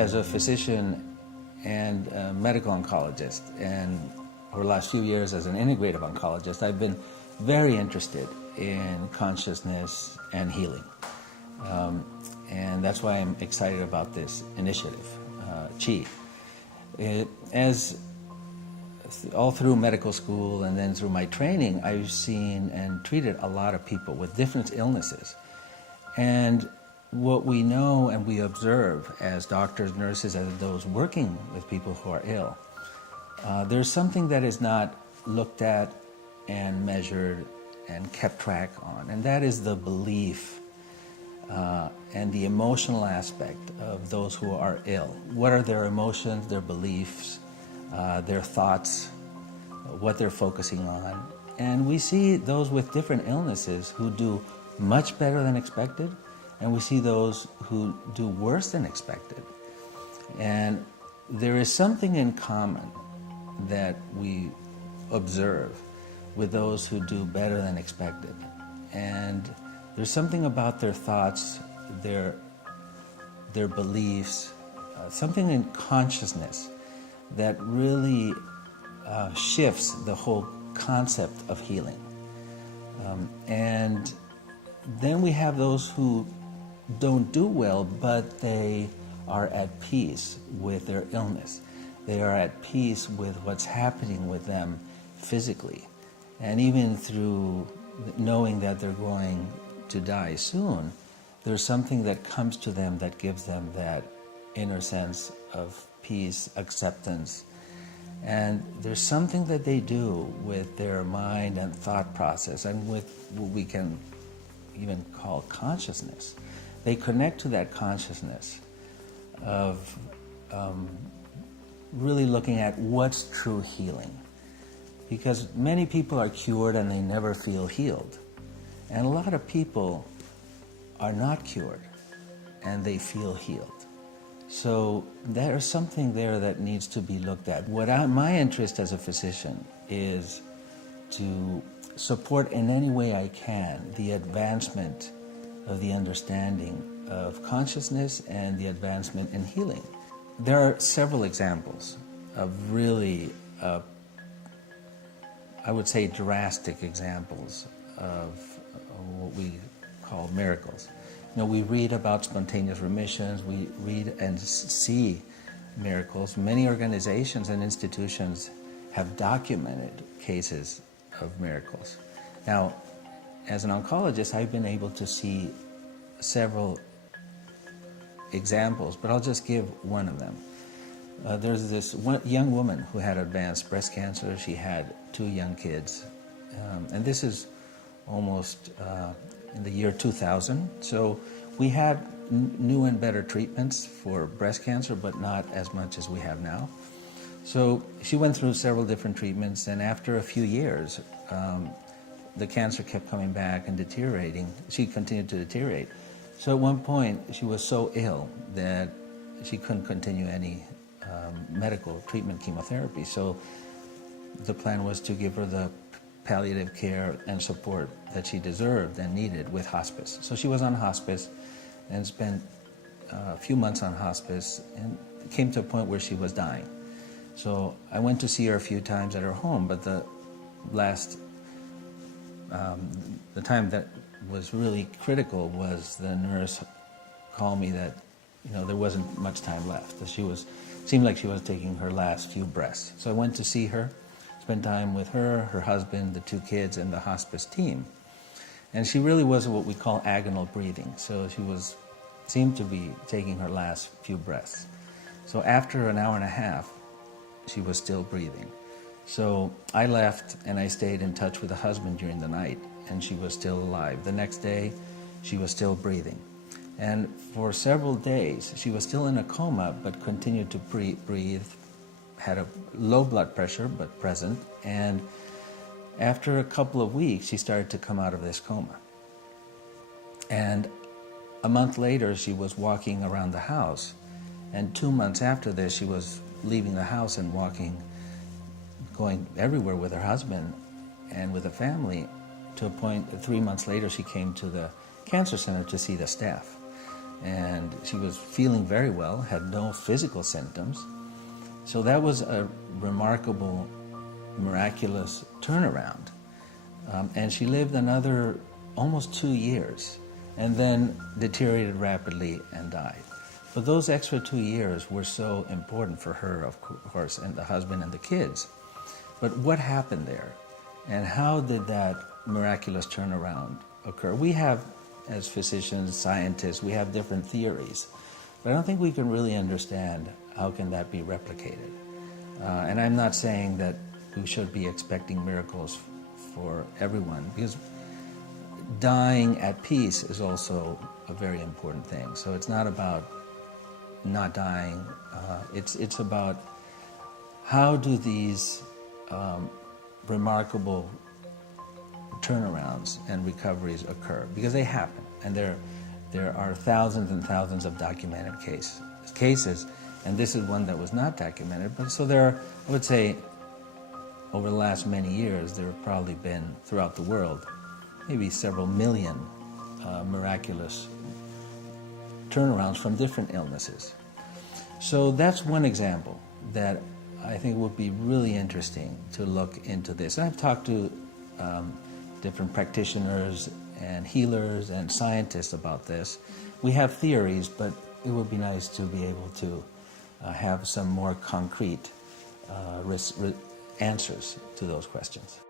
as a physician and a medical oncologist, and over the last few years as an integrative oncologist, I've been very interested in consciousness and healing. And that's why I'm excited about this initiative, Chi. As all through medical school and then through my training, I've seen and treated a lot of people with different illnesses. And what we know and we observe as doctors, nurses, as those working with people who are ill, there's something that is not looked at and measured and kept track on, and that is the belief and the emotional aspect of those who are ill. What are their emotions, their beliefs, their thoughts, what they're focusing on. And we see those with different illnesses who do much better than expected, and we see those who do worse than expected. And there is something in common that we observe with those who do better than expected. And there's something about their thoughts, their beliefs, something in consciousness that really shifts the whole concept of healing. And then we have those who don't do well, but they are at peace with their illness. They are at peace with what's happening with them physically. And even through knowing that they're going to die soon, there's something that comes to them that gives them that inner sense of peace, acceptance. And there's something that they do with their mind and thought process and with what we can even call consciousness. They connect to that consciousness of really looking at what's true healing. Because many people are cured and they never feel healed. And a lot of people are not cured and they feel healed. So there's something there that needs to be looked at. My interest as a physician is to support in any way I can the advancement of the understanding of consciousness and the advancement in healing. There are several examples of really, I would say, drastic examples of what we call miracles. You know, we read about spontaneous remissions, we read and see miracles. Many organizations and institutions have documented cases of miracles. Now, as an oncologist, I've been able to see several examples, but I'll just give one of them. There's this young woman who had advanced breast cancer. She had 2 young kids, and this is almost in the year 2000. So we had new and better treatments for breast cancer, but not as much as we have now. So she went through several different treatments, and after a few years, the cancer kept coming back and deteriorating. She continued to deteriorate. So at one point, she was so ill that she couldn't continue any medical treatment, chemotherapy. So the plan was to give her the palliative care and support that she deserved and needed with hospice. So she was on hospice and spent a few months on hospice and came to a point where she was dying. So I went to see her a few times at her home, but the time that was really critical was the nurse called me that, you know, there wasn't much time left. That seemed like she was taking her last few breaths. So I went to see her, spent time with her, her husband, the 2 kids, and the hospice team. And she really was what we call agonal breathing. So she seemed to be taking her last few breaths. So after an hour and a half, she was still breathing. So I left and I stayed in touch with the husband during the night, and she was still alive. The next day, she was still breathing. And for several days, she was still in a coma, but continued to breathe, had a low blood pressure, but present. And after a couple of weeks, she started to come out of this coma. And a month later, she was walking around the house. And 2 months after this, she was leaving the house and walking, going everywhere with her husband and with the family, to a point 3 months later, she came to the cancer center to see the staff. and she was feeling very well, had no physical symptoms. So that was a remarkable, miraculous turnaround. And she lived another almost 2 years, and then deteriorated rapidly and died. But those extra 2 years were so important for her, of course, and the husband and the kids. But what happened there? And how did that miraculous turnaround occur? We have, as physicians, scientists, we have different theories. But I don't think we can really understand how can that be replicated. And I'm not saying that we should be expecting miracles for everyone, because dying at peace is also a very important thing. So it's not about not dying. It's about how do these remarkable turnarounds and recoveries occur, because they happen, and there are thousands and thousands of documented cases, and this is one that was not documented. But so there are, I would say, over the last many years, there have probably been, throughout the world, maybe several million miraculous turnarounds from different illnesses. So that's one example that I think would be really interesting to look into this. And I've talked to different practitioners and healers and scientists about this. We have theories, but it would be nice to be able to have some more concrete answers to those questions.